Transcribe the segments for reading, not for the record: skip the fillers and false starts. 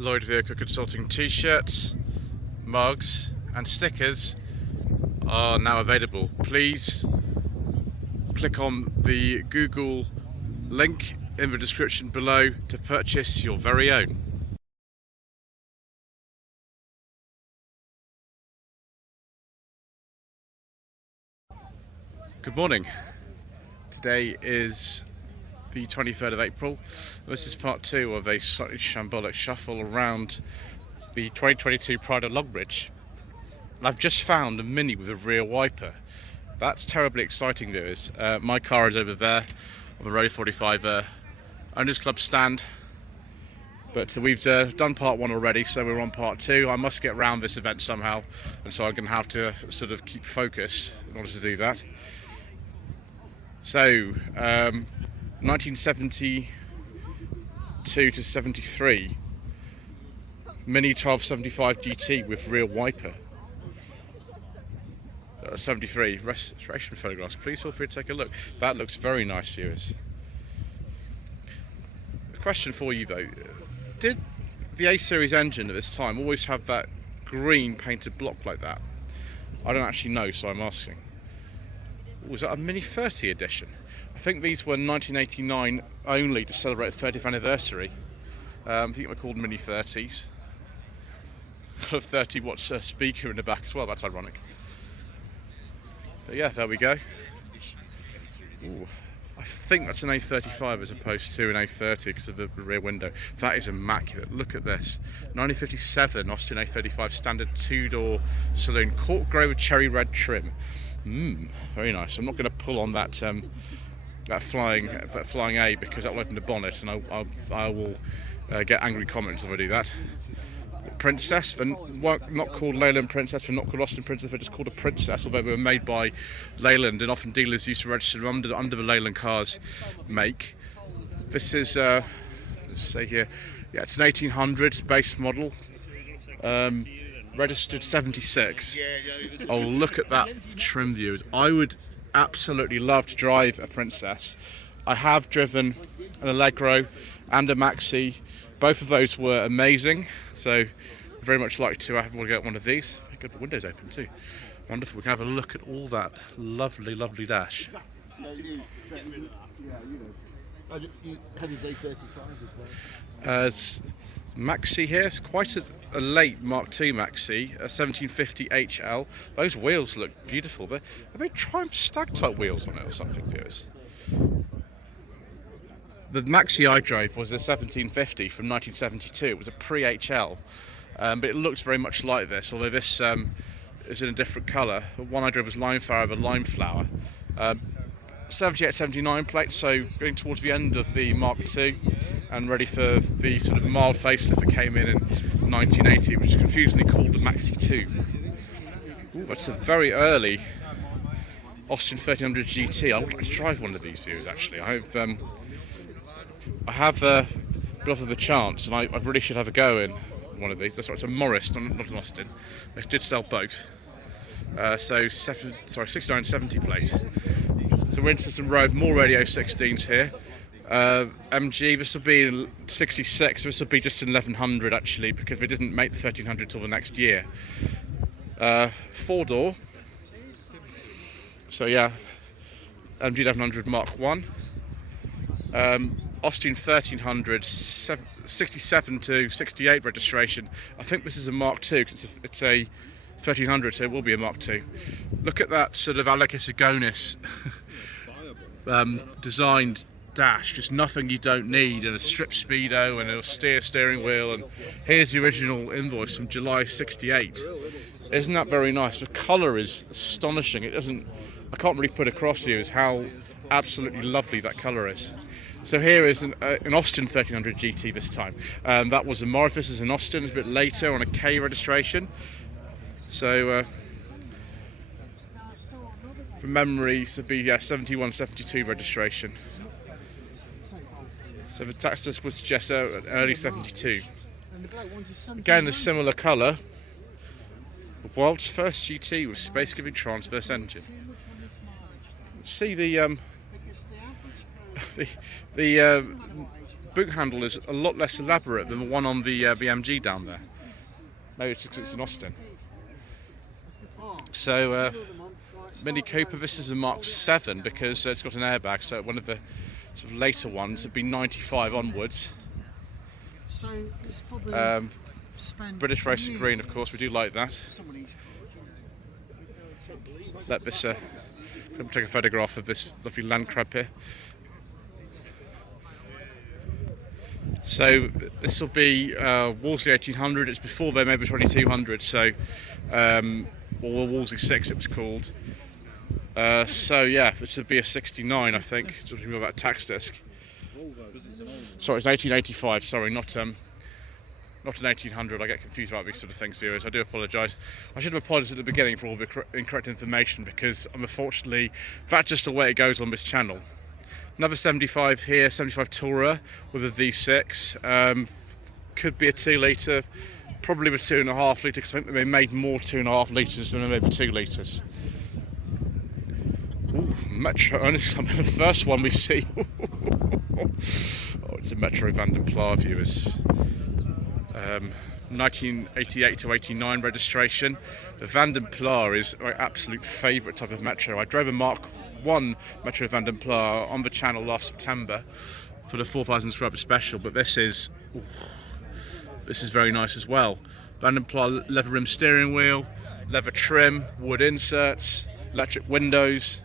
Lloyd Vehicle Consulting t-shirts, mugs and stickers are now available. Please click on the Google link in the description below to purchase your very own. Good morning. Today is the 23rd of April. This is part 2 of a slightly shambolic shuffle around the 2022 Pride of Longbridge. And I've just found a Mini with a rear wiper. That's terribly exciting, viewers. My car is over there on the Road 45 Owners Club stand. But we've done part 1 already, so we're on part 2. I must get around this event somehow, and so I'm going to have to sort of keep focused in order to do that. So, 1972 to 73, Mini 1275 GT with rear wiper. 73 restoration photographs. Please feel free to take a look. That looks very nice, viewers. A question for you though: did the A series engine at this time always have that green painted block like that? I don't actually know, so I'm asking. Was that a Mini 30 edition? I think these were 1989 only to celebrate the 30th anniversary. I think they were called Mini 30s. Got a 30 watt speaker in the back as well, that's ironic. But yeah, there we go. Ooh, I think that's an A35 as opposed to an A30 because of the rear window. That is immaculate. Look at this. 1957 Austin A35 standard 2-door saloon, cork grey with cherry red trim. Very nice. I'm not going to pull on that that flying A because that will open the bonnet, and I will get angry comments if I do that. Princess, they're not called Leyland Princess, they're not called Austin Princess, they're just called a Princess, although they were made by Leyland, and often dealers used to register them under the Leyland cars make. This is, let's say here, yeah, it's an 1800 base model, registered 76. Oh, look at that trim, viewers. I would absolutely love to drive a Princess. I have driven an Allegro and a Maxi. Both of those were amazing, so I'd very much like to get one of these. Good, the window's open too. Wonderful. We can have a look at all that lovely, lovely dash. Maxi here. It's quite a late Mark II Maxi, a 1750 HL. Those wheels look beautiful. Are they Triumph stag type wheels on it or something, viewers? The Maxi I drove was a 1750 from 1972. It was a pre-HL, but it looks very much like this, although this is in a different colour. The one I drove was Lime Flower over Lime Flower. 78-79 plate, so getting towards the end of the Mark II and ready for the sort of mild facelift that came in 1980, which is confusingly called the Maxi 2. Ooh, that's a very early Austin 1300 GT. I would like to drive one of these, viewers, actually. I have been offered the chance, and I really should have a go in one of these. That's right, it's a Morris, not an Austin. They did sell both. So 69-70 plate. So we're into some road, more Radio 16s here. MG, this will be in 66, this will be just in 1100 actually, because we didn't make the 1300 till the next year. 4-door. So yeah, MG 1100 Mark 1. Austin 1300, 67 to 68 registration. I think this is a Mark II, it's a 1300, so it will be a Mark II. Look at that sort of Alekis Agonis designed dash, just nothing you don't need, and a strip speedo and a steering wheel, and here's the original invoice from July 68. Isn't that very nice? The colour is astonishing. I can't really put across to you is how absolutely lovely that colour is. So here is an Austin 1300 GT this time. That was a Morris, this is an Austin, it's a bit later on a K registration. So from memory, this would be 71-72 registration. So the tax list would suggest early 72. Again, a similar colour. The world's first GT with space-giving transverse engine. See the boot handle is a lot less elaborate than the one on the MG down there. Maybe it's because it's in Austin. So, Mini Cooper, this is a Mark 7 because it's got an airbag, so one of the sort of later ones would be 95 onwards. So it's probably British Racing Green, of course, we do like that. Let this, let me take a photograph of this lovely land crab here. So this will be Wolseley 1800, it's before their Maybe 2200, so, or Wolseley 6 it was called. So yeah, this would be a 69, I think, talking about tax disc. Sorry, it's 1885, sorry, not an 1800, I get confused about these sort of things, viewers, I do apologise. I should have apologised at the beginning for all the incorrect information, because unfortunately, that's just the way it goes on this channel. Another 75 here, 75 Tourer with a V6, could be a 2 litre, probably a 2.5 litre, because I think they made more 2.5 litres than they made for 2 litres. Ooh, Metro, and this is the first one we see. Oh, it's a Metro Vanden Plas, viewers. 1988 to 89 registration. The Vanden Plas is my absolute favourite type of Metro. I drove a Mark 1 Metro Vanden Plas on the channel last September for the 4,000 subscriber special, but this is very nice as well. Vanden Plas leather rim steering wheel, leather trim, wood inserts, electric windows,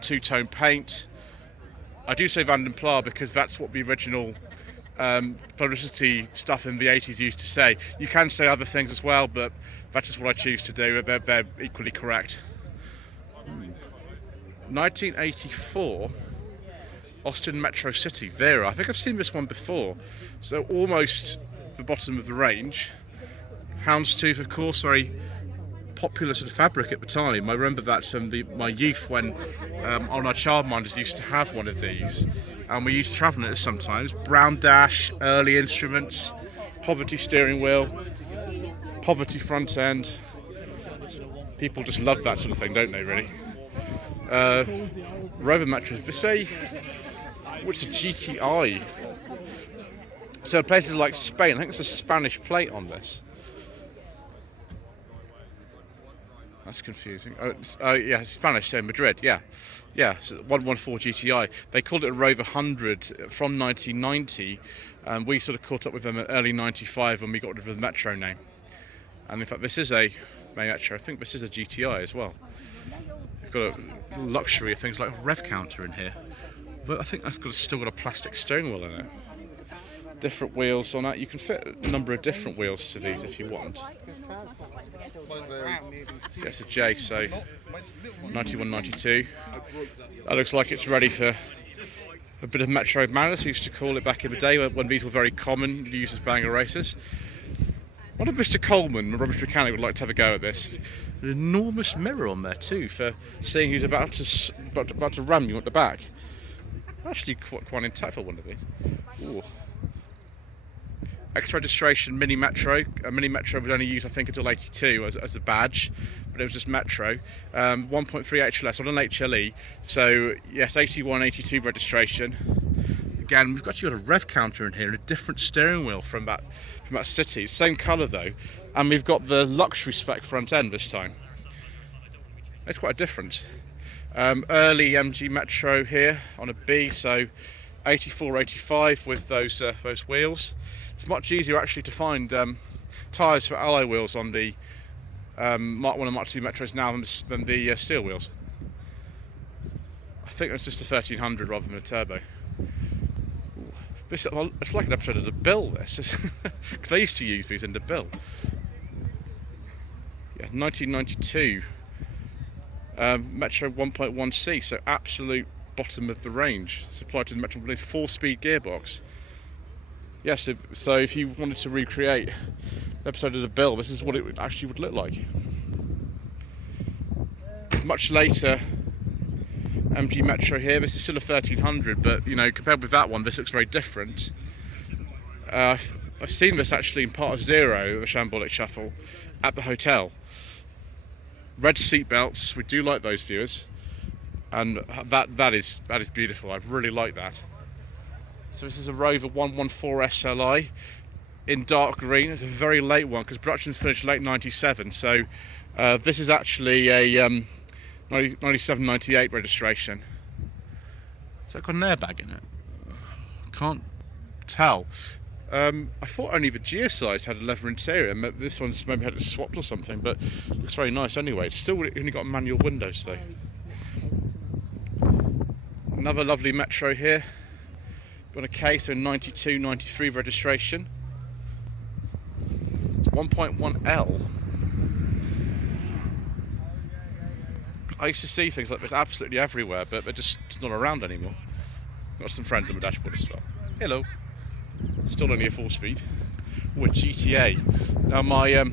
two-tone paint. I do say Vanden Plas because that's what the original publicity stuff in the 80s used to say. You can say other things as well, but that's just what I choose to do. They're equally correct. 1984 Austin Metro City Vera. I think I've seen this one before. So almost the bottom of the range. Houndstooth, of course, very popular sort of fabric at the time. I remember that from my youth when on our childminders used to have one of these, and we used to travel in it sometimes. Brown dash, early instruments, poverty steering wheel, poverty front end. People just love that sort of thing, don't they, really? Rover Metro, what's a GTI? So places like Spain, I think it's a Spanish plate on this. That's confusing. Oh yeah, Spanish, so Madrid, yeah. Yeah, so 114 GTI. They called it a Rover 100 from 1990, and we sort of caught up with them in early 95 when we got rid of the Metro name. And in fact, this is a Metro. I think this is a GTI as well. We've got a luxury of things like a rev counter in here, but I think that's still got a plastic steering wheel in it. Different wheels on that. You can fit a number of different wheels to these if you want. So that's a J, so 91, 92. That looks like it's ready for a bit of Metro madness. We used to call it back in the day when these were very common, used as banger races. What if Mr. Coleman, the rubbish mechanic, would like to have a go at this? An enormous mirror on there too for seeing who's about to ram you at the back. Actually, quite an impactful one of these. Ooh. Ex-registration Mini Metro. A Mini Metro was only used, I think, until 82 as a badge, but it was just Metro. 1.3 HLS, not an HLE. So yes, 81, 82 registration. Again, we've got a rev counter in here and a different steering wheel from that City. Same colour though, and we've got the luxury spec front end this time. It's quite a difference. Early MG Metro here on a B, so 84, 85 with those wheels. It's much easier actually to find tyres for alloy wheels on the Mark 1 and Mark 2 Metros now than the steel wheels. I think it's just a 1300 rather than a turbo. It's like an episode of The Bill, this. Because they used to use these in The Bill. Yeah, 1992. Metro 1.1C, so absolute bottom of the range. Supplied to the Metro 4-speed gearbox. Yeah, so if you wanted to recreate an episode of The Bill, this is what it actually would look like. Much later, MG Metro here. This is still a 1300, but you know, compared with that one, this looks very different. I've seen this actually in part of Zero, the Shambolic Shuffle, at the hotel. Red seat belts, we do like those, viewers, and that is beautiful. I really like that. So this is a Rover 114 SLI in dark green. It's a very late one because production finished late 97. So this is actually a 97-98 registration. Has that got an airbag in it? Can't tell. I thought only the geosize had a leather interior. This one's maybe had it swapped or something, but looks very nice anyway. It's still only got manual windows though. Another lovely Metro here. Got a case of 92-93 registration. It's 1.1L. I used to see things like this absolutely everywhere, but they're just not around anymore. Got some friends on the dashboard as well. Hello. Still only a 4-speed. Oh, a GTA. Now my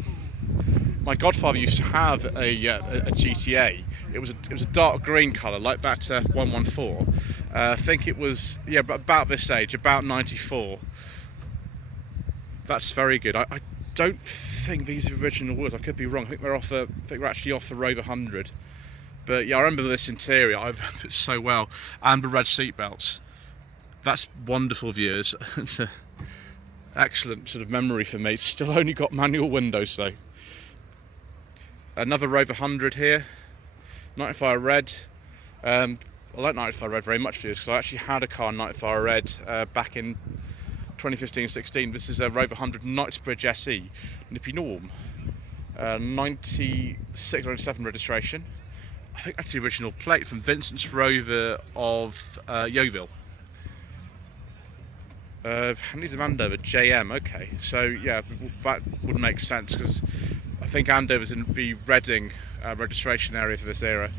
godfather used to have a GTA. It was a dark green colour, like that 114. I think it was about this age, about 94. That's very good. I don't think these are original wheels. I could be wrong. I think they're actually off the Rover 100. But yeah, I remember this interior. I remember it so well, and the red seat belts. That's wonderful, viewers. It's an excellent sort of memory for me. It's still only got manual windows though. Another Rover 100 here. 95 red. I like 95 red very much, viewers, because I actually had a car 95 red back in 2015-16. This is a Rover 100 Knightsbridge SE, Nippy Norm. 96-97 registration. I think that's the original plate from Vincent's Rover of Yeovil. Handy's of Andover, JM, okay. So yeah, that would make sense because I think Andover's in the Reading registration area for this era.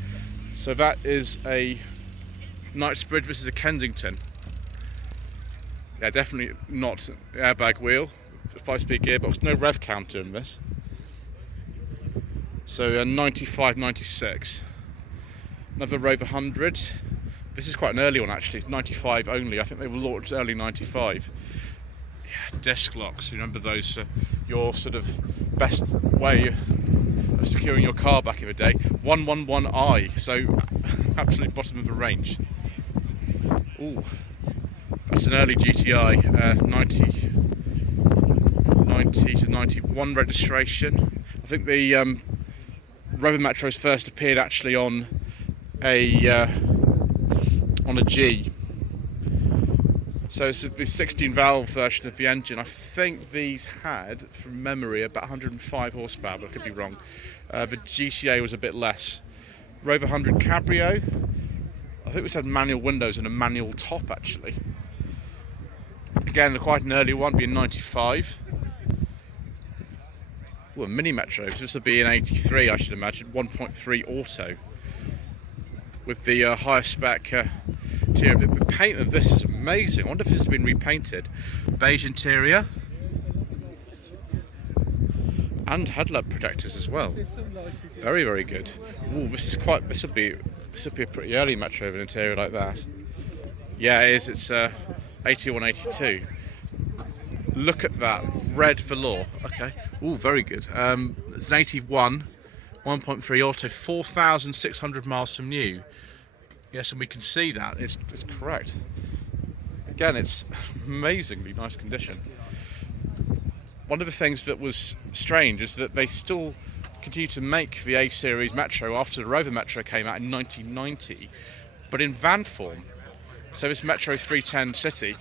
So that is a Knightsbridge, this is a Kensington. Yeah, definitely not airbag wheel, 5-speed gearbox, no rev counter in this. So a 95-96. Another Rover 100. This is quite an early one actually, it's 95 only. I think they were launched early 95. Yeah, disc locks, you remember those, your sort of best way of securing your car back in the day. 111i, so absolute bottom of the range. Ooh, that's an early GTI, 90 to 91 registration. I think the Rover Metros first appeared actually on a G. So it's the 16 valve version of the engine. I think these had, from memory, about 105 horsepower, but I could be wrong. The GCA was a bit less. Rover 100 Cabrio. I think this had manual windows and a manual top actually. Again, quite an early one, being 95. Well, mini Metro. This would be an 83, I should imagine. 1.3 auto. With the higher spec interior. The paint of this is amazing. I wonder if this has been repainted. Beige interior. And headlamp protectors as well. Very, very good. Ooh, this would be a pretty early Metro with an interior like that. Yeah, it is. It's 81, 82. Look at that red velour. Okay. Ooh, very good. It's an 81, 1.3 auto, 4,600 miles from new. Yes, and we can see that. It's correct. Again, it's amazingly nice condition. One of the things that was strange is that they still continue to make the A-Series Metro after the Rover Metro came out in 1990, but in van form. So this Metro 310 City,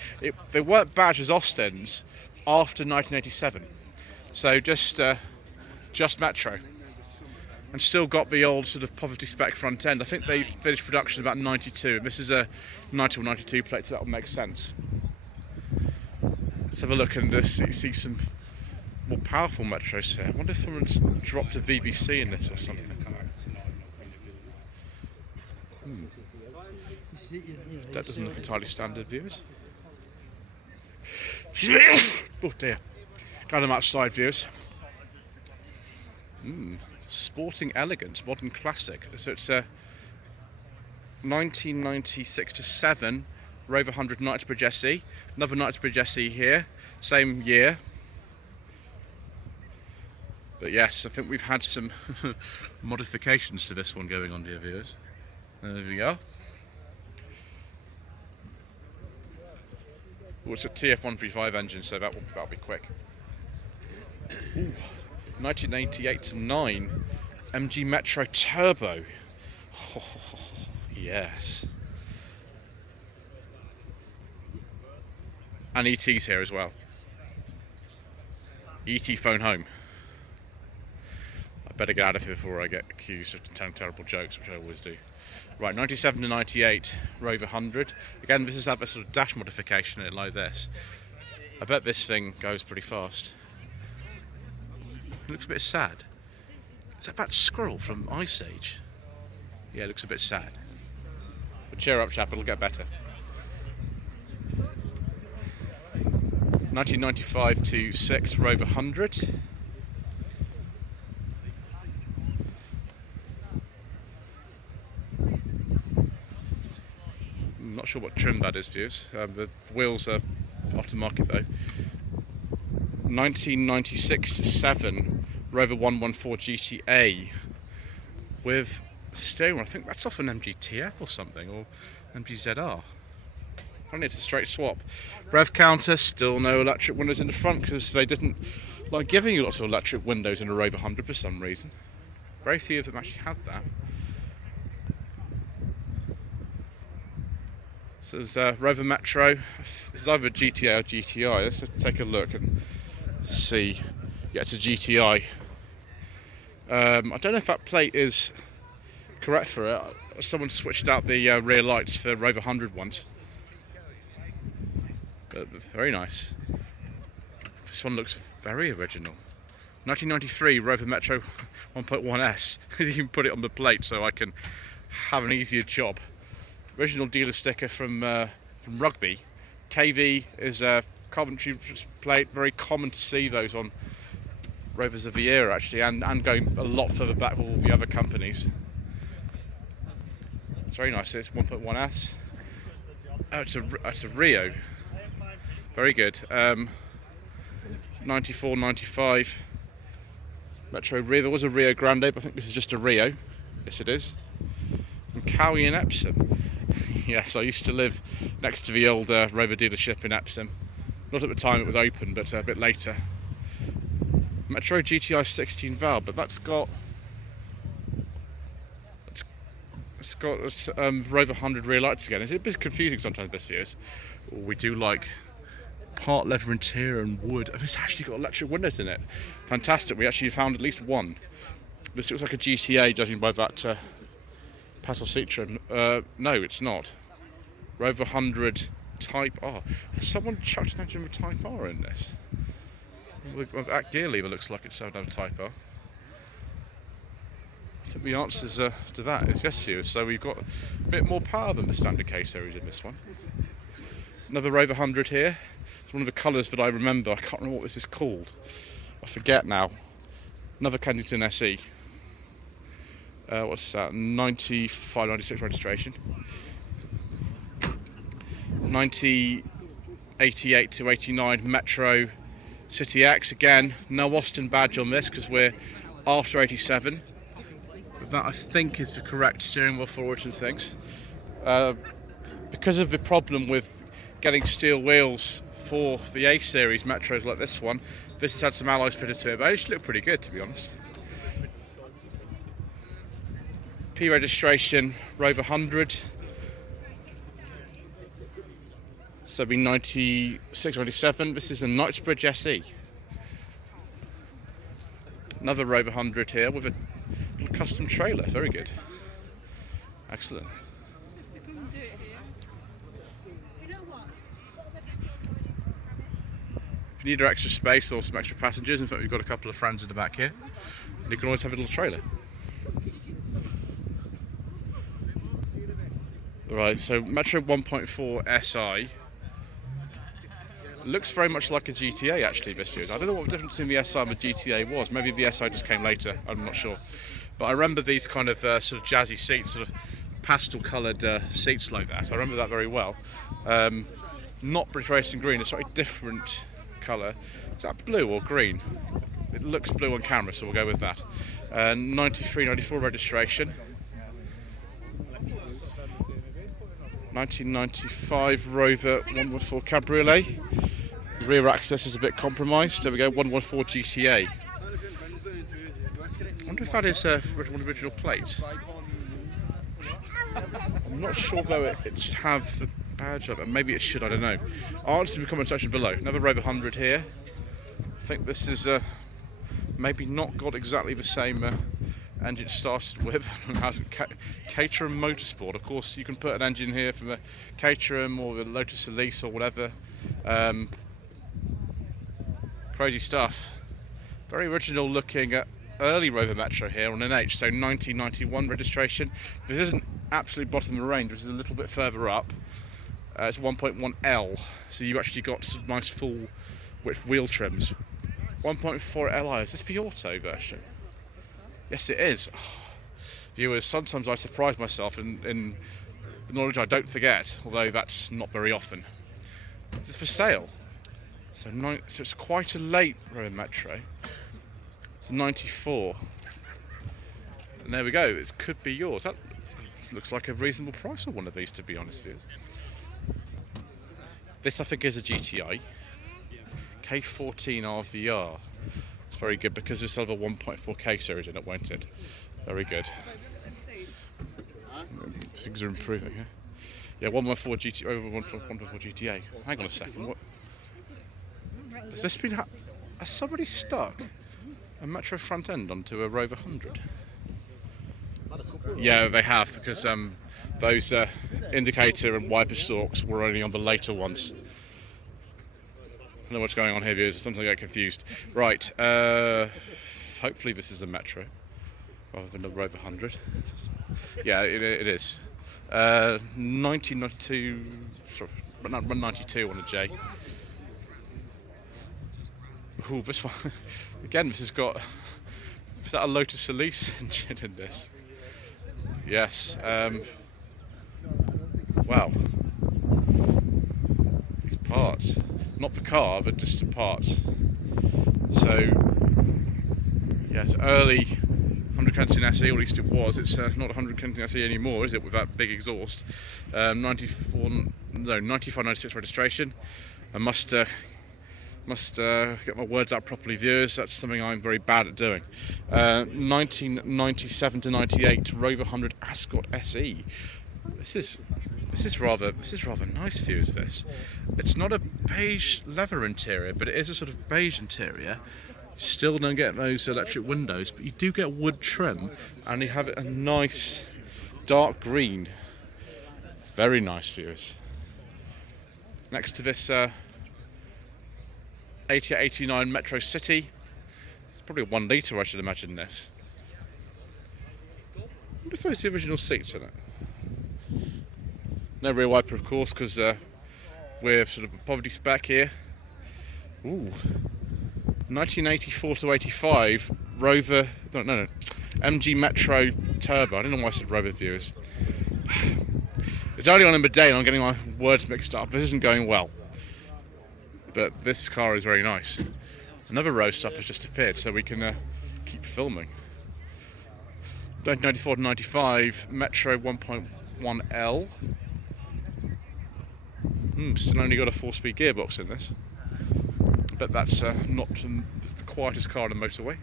they weren't badged as Austins after 1987. So just Metro. And still got the old sort of poverty spec front end. I think they finished production about 92, and this is a 90 or 92 plate, so that will make sense. Let's have a look and see some more powerful Metros here. I wonder if someone's dropped a VBC in this or something. That doesn't look entirely standard, viewers. Oh dear. Glad I'm outside, viewers. Sporting elegance, modern classic. So it's a 1996 to 7 Rover 100 Knightsbridge SE. Another Knightsbridge SE here, same year. But yes, I think we've had some modifications to this one going on, dear viewers. There we go. Well, it's a TF135 engine, so that'll be quick. Ooh, 1988 to 9 MG Metro Turbo. Oh, yes. And ET's here as well. ET phone home. I better get out of here before I get accused of telling terrible jokes, which I always do. Right, 97 to 98 Rover 100. Again, this is a sort of dash modification in it like this. I bet this thing goes pretty fast. It looks a bit sad. Is that that squirrel from Ice Age? Yeah, it looks a bit sad. But cheer up, chap, it'll get better. 1995 to 6 Rover 100. I'm not sure what trim that is, viewers. The wheels are aftermarket though. 1996 to 7 Rover 114 GTA with steering wheel. I think that's off an MGTF or something, or MGZR. Apparently it's a straight swap. Rev counter, still no electric windows in the front because they didn't like giving you lots of electric windows in a Rover 100 for some reason. Very few of them actually had that. So there's Rover Metro. It's either GTA or GTI. Let's take a look and see. Yeah, it's a GTI. I don't know if that plate is correct for it. Someone switched out the rear lights for Rover 100 once. But very nice. This one looks very original. 1993 Rover Metro 1.1S. You can put it on the plate so I can have an easier job. Original dealer sticker from Rugby. KV is a Coventry plate. Very common to see those on Rovers of the era actually, and going a lot further back with all the other companies. It's very nice. It's 1.1S. Oh, it's a Rio. Very good. 94, 95 Metro Rio. There was a Rio Grande, but I think this is just a Rio. Yes, it is. From Cowie in Epsom. Yes, I used to live next to the old Rover dealership in Epsom. Not at the time it was open, but a bit later. Metro GTI 16 valve, but that's got Rover 100 rear lights again. It's a bit confusing sometimes, this year's. We do like part leather interior and wood, and it's actually got electric windows in it. Fantastic. We actually found at least one. This looks like a GTA, judging by that Patel Citroen. No, it's not. Rover 100 Type R. Has someone chucked an engine with Type R in this? That gear lever looks like it's so another Type R. I think the answer to that is yes, you. So we've got a bit more power than the standard K series in this one. Another Rover 100 here. It's one of the colours that I remember. I can't remember what this is called. I forget now. Another Kensington SE. What's that? 95, 96 registration. 1988 to 89 Metro City X. Again, no Austin badge on this because we're after 87. But that I think is the correct steering wheel forwards and things. Because of the problem with getting steel wheels for the A series Metros like this one, this has had some alloys fitted to it, but they actually look pretty good, to be honest. P registration Rover 100. So it'll be 96, 97. This is a Knightsbridge SE. Another Rover 100 here with a little custom trailer. Very good. Excellent. If you need extra space or some extra passengers, in fact we've got a couple of friends in the back here, and you can always have a little trailer. Right, so Metro 1.4 SI looks very much like a GTA actually this year. I don't know what the difference between the SI and the GTA was. Maybe the SI just came later, I'm not sure. But I remember these kind of sort of jazzy seats, sort of pastel coloured seats like that. I remember that very well. Not British Racing Green, a slightly different colour. Is that blue or green? It looks blue on camera, so we'll go with that. 93, 94 registration. 1995 Rover 114 Cabriolet. Rear access is a bit compromised. There we go, 114 GTA. I wonder if that is one of the original plates. I'm not sure though it should have the badge on it. Maybe it should, I don't know. Answer in the comment section below. Another Rover 100 here. I think this is maybe not got exactly the same engine it started with. It hasn't. Caterham Motorsport. Of course, you can put an engine here from a Caterham or the Lotus Elise or whatever. Crazy stuff. Very original looking early Rover Metro here on an H. So 1991 registration. This isn't absolute bottom of the range. This is a little bit further up. It's 1.1L. So you actually got some nice full width wheel trims. 1.4 Li. Is this the auto version? Yes, it is. Oh, viewers, sometimes I surprise myself in the knowledge I don't forget, although that's not very often. This is for sale. So it's quite a late Rover Metro. It's a 94. And there we go. It could be yours. That looks like a reasonable price on one of these, to be honest with you. This, I think, is a GTI. K14 RVR. It's very good because there's sort of a 1.4K series in it, won't it? Very good. Things are improving here. Yeah, 114 GT over 114 GTA. Hang on a second. What? Has this been? Has somebody stuck a Metro front end onto a Rover 100? Yeah, they have, because those indicator and wiper stalks were only on the later ones. I don't know what's going on here, viewers. Sometimes I get confused. Right, hopefully this is a Metro rather than a Rover 100. Yeah, it is. 1992, sorry, 192 on a J. Ooh, this one, again, this has got, is that a Lotus Elise engine in this? Yes, wow. These parts, not the car, but just the parts. So, yes, early 100 Kensington SE, or at least it was. It's not 100 Kensington SE anymore, is it, with that big exhaust? 95, 96 registration. I must get my words out properly, viewers. That's something I'm very bad at doing. 1997 to 98 Rover 100 Ascot SE. This is rather nice, viewers. This. It's not a beige leather interior, but it is a sort of beige interior. Still don't get those electric windows, but you do get wood trim, and you have a nice dark green. Very nice, viewers. Next to this 8889 Metro City. It's probably a 1 litre, I should imagine this. I wonder if there's the original seats in it. No rear wiper, of course, because we're sort of a poverty spec here. Ooh. 1984 to 85 Rover, no, MG Metro Turbo. I don't know why I said Rover, viewers. It's early on in the day and I'm getting my words mixed up. This isn't going well. But this car is very nice. Another row stuff has just appeared, so we can keep filming. 1994 to 95 Metro 1.1L. Still only got a 4-speed gearbox in this. But that's not the quietest car on the motorway.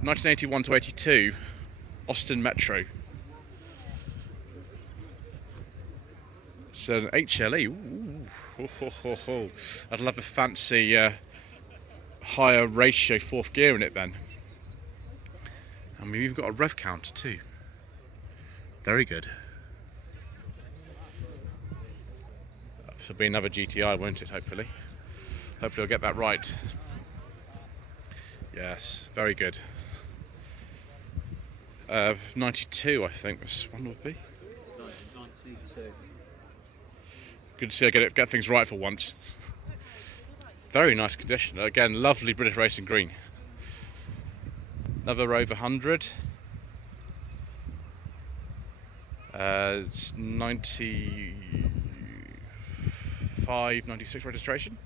1981 to 82 Austin Metro. It's an HLE. Ooh. I'd love a fancy higher ratio 4th gear in it then. And we've even got a rev counter too. Very good. This will be another GTI, won't it, hopefully? Hopefully I'll get that right. Yes, very good. 92, I think this one would be. 92. Good to see I get things right for once. Very nice condition. Again, lovely British racing green. Another Rover 100. It's 95, 96 registration.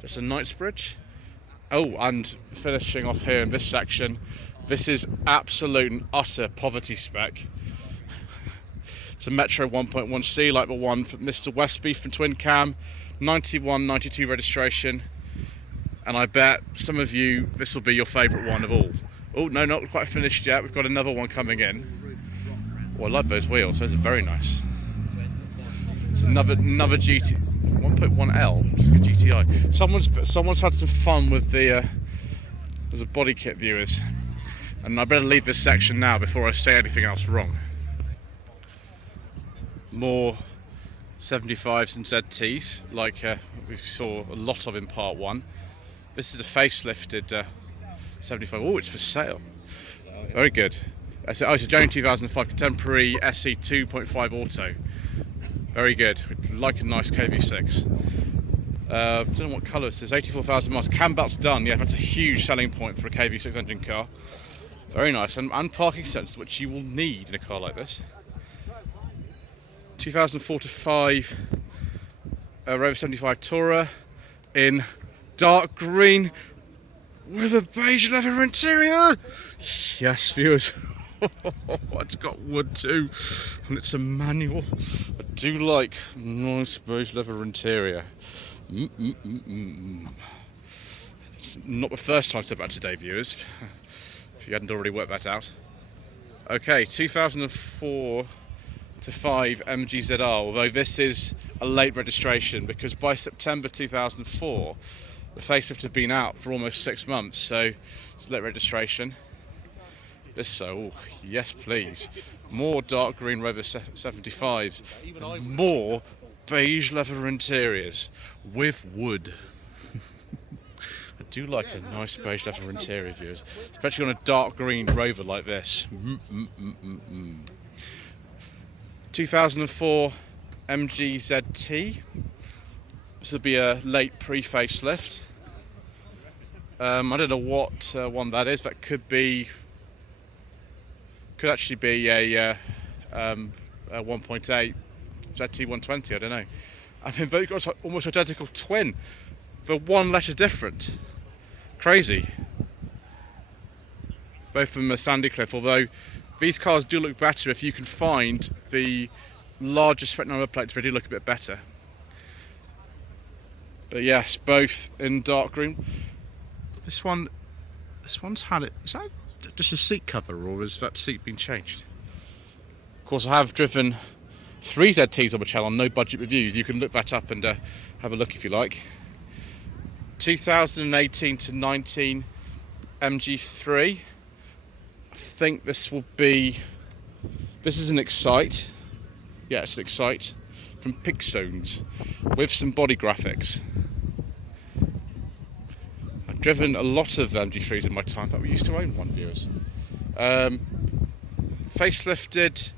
Just a Knightsbridge. Oh, and finishing off here in this section, This is absolute and utter poverty spec. It's a Metro 1.1C like the one from Mr. Westby from Twin Cam, 91, 92 registration, and I bet some of you this will be your favourite one of all. Oh no, not quite finished yet, we've got another one coming in. Oh, I love those wheels, those are very nice. It's another GT 1.1L, it's like a GTI. Someone's had some fun with the body kit, viewers, and I better leave this section now before I say anything else wrong. More 75s and ZTs, like we saw a lot of in part 1. This is a facelifted 75. Oh, it's for sale. Very good. It's a January 2005 contemporary SE 2.5 auto. Very good. Like a nice KV6. I don't know what colour this is. 84,000 miles. Cam belt's done. Yeah, that's a huge selling point for a KV6 engine car. Very nice, and parking sensors, which you will need in a car like this. 2004 to 5 Rover 75 Tourer in dark green with a beige leather interior. Yes, viewers. It's got wood too, and it's a manual. I do like nice beige leather interior. It's not the first time I've said that today, viewers, if you hadn't already worked that out. Okay, 2004 to 5 MGZR, although this is a late registration because by September 2004 the facelift had been out for almost 6 months, so it's late registration. Oh yes please, more dark green Rover 75s, more beige leather interiors with wood. I do like a nice beige leather interior, viewers, especially on a dark green Rover like this. 2004 MG ZT. This will be a late pre-facelift. I don't know what one that is. That could actually be a 1.8 ZT120. I don't know. I mean, they've got almost identical twin. They're one letter different. Crazy. Both of them are Sandy Cliff, although these cars do look better if you can find the larger spec number plates. They do look a bit better. But yes, both in dark green. This one's had it. Is that just a seat cover, or has that seat been changed? Of course, I have driven 3 ZTs on the channel on No Budget Reviews. You can look that up and have a look if you like. 2018 to 19 MG3. I think this will be. This is an Excite. Yeah, it's an Excite from Pigstones with some body graphics. I've driven a lot of MG3s in my time. In fact, we used to own one, viewers. Facelifted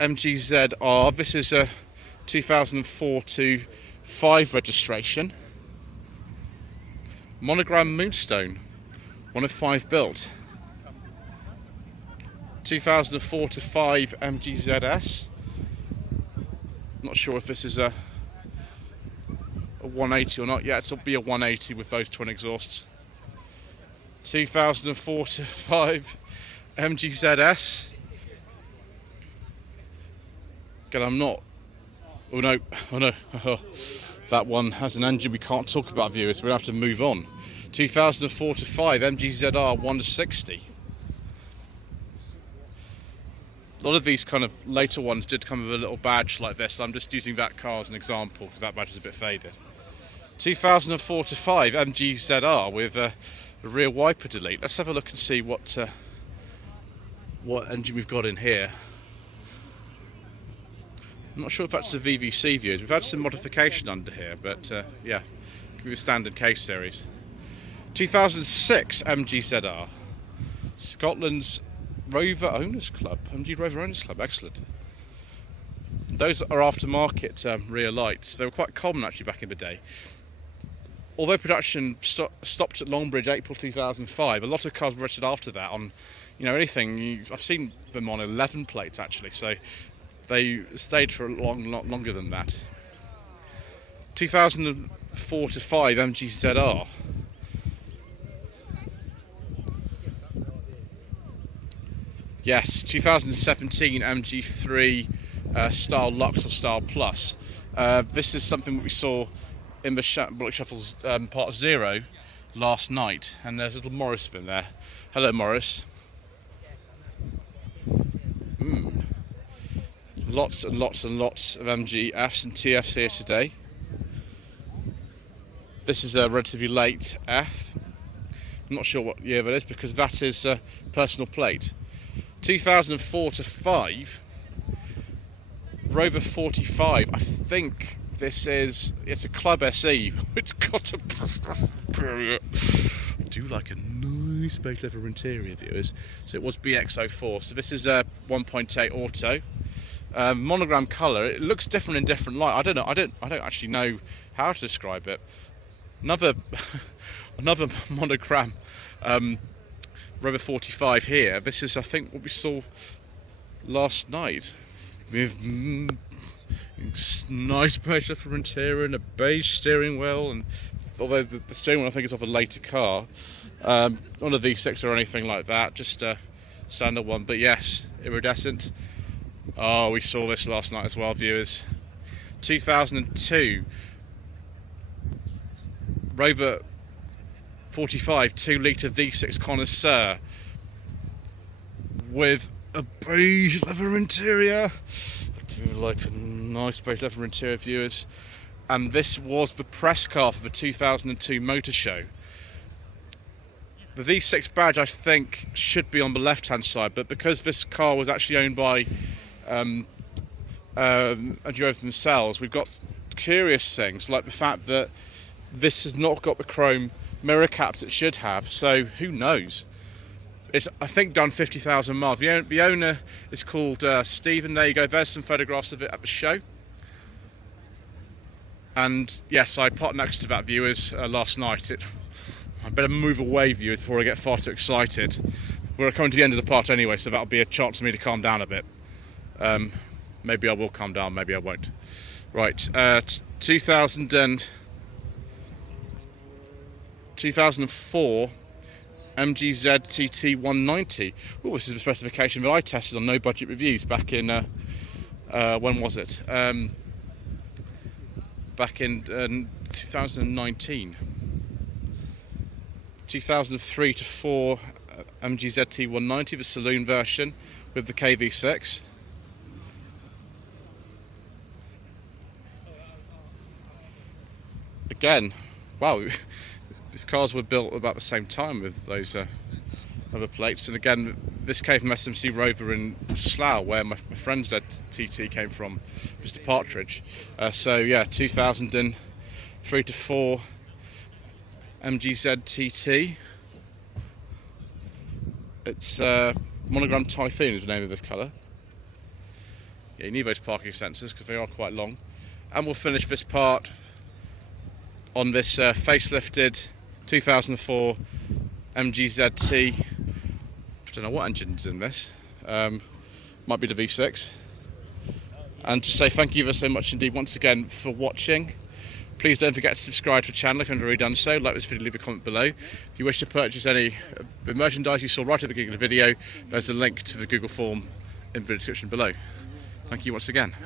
MGZR. This is a 2004 to 5 registration. Monogram Moonstone, 1 of 5 built. 2004 to 5 MGZS. Not sure if this is a 180 or not. Yeah, it'll be a 180 with those twin exhausts. 2004 to 5 MGZS. Again, I'm not. Oh no. That one has an engine we can't talk about, viewers. We'll have to move on. 2004 to 5 MGZR 1 to 60. A lot of these kind of later ones did come with a little badge like this. I'm just using that car as an example because that badge is a bit faded. 2004 to 5 MGZR with a rear wiper delete. Let's have a look and see what engine we've got in here. I'm not sure if that's the VVC views. We've had some modification under here, but yeah, could be the standard case series. 2006 MGZR, Scotland's Rover Owners Club, MG Rover Owners Club, excellent. Those are aftermarket rear lights. They were quite common actually back in the day. Although production stopped at Longbridge April 2005, a lot of cars were registered after that on, anything. I've seen them on 11 plates actually, so they stayed for a lot longer than that. 2004 to 5 MGZR. Yes, 2017 MG3 Style Lux or Style Plus. This is something we saw in the Shambolic Shuffles Part 0 last night, and there's little Morris been there. Hello, Morris. Lots and lots and lots of MG-Fs and TFs here today. This is a relatively late F. I'm not sure what year that is because that is a personal plate. 2004 to 5, Rover 45. I think this is, it's a Club SE. It's got a interior. I do like a nice beige leather interior, viewers. So it was BX04. So this is a 1.8 auto. Monogram colour. It looks different in different light. I don't know. I don't actually know how to describe it. Another monogram. Rover 45 here. This is, I think, what we saw last night with nice beige leather interior and a beige steering wheel. And although the steering wheel I think is of a later car, not a V6 or anything like that, just a standard one. But yes, iridescent. Oh, we saw this last night as well, viewers. 2002 Rover 45 2-litre V6 Connoisseur with a beige leather interior. I do like a nice beige leather interior, viewers. And this was the press car for the 2002 motor show. The V6 badge, I think, should be on the left-hand side, but because this car was actually owned by and drove themselves, we've got curious things like the fact that this has not got the chrome mirror caps it should have, so who knows. It's, I think, done 50,000 miles. The owner is called Stephen. There you go, there's some photographs of it at the show. And yes, I parked next to that, viewers, last night. I better move away, viewers, before I get far too excited. We're coming to the end of the part anyway, so that'll be a chance for me to calm down a bit. Maybe I will calm down, maybe I won't. Right, 2004 MGZ TT 190. Oh, this is the specification that I tested on No Budget Reviews back in, when was it? Back in 2019. 2003 to 4 MGZ T190, the saloon version with the KV6. Again, wow. These cars were built about the same time with those other plates, and again, this came from SMC Rover in Slough, where my friend's TT came from, Mr. Partridge. So yeah, 2003 to 4 MGZ TT. It's Monogram Typhoon is the name of this colour. Yeah, you need those parking sensors because they are quite long. And we'll finish this part on this facelifted 2004 MGZT. I don't know what engine's in this. Might be the V6. And to say thank you ever so much indeed once again for watching. Please don't forget to subscribe to the channel if you haven't already done so. Like this video, leave a comment below. If you wish to purchase any of the merchandise you saw right at the beginning of the video, there's a link to the Google form in the description below. Thank you once again.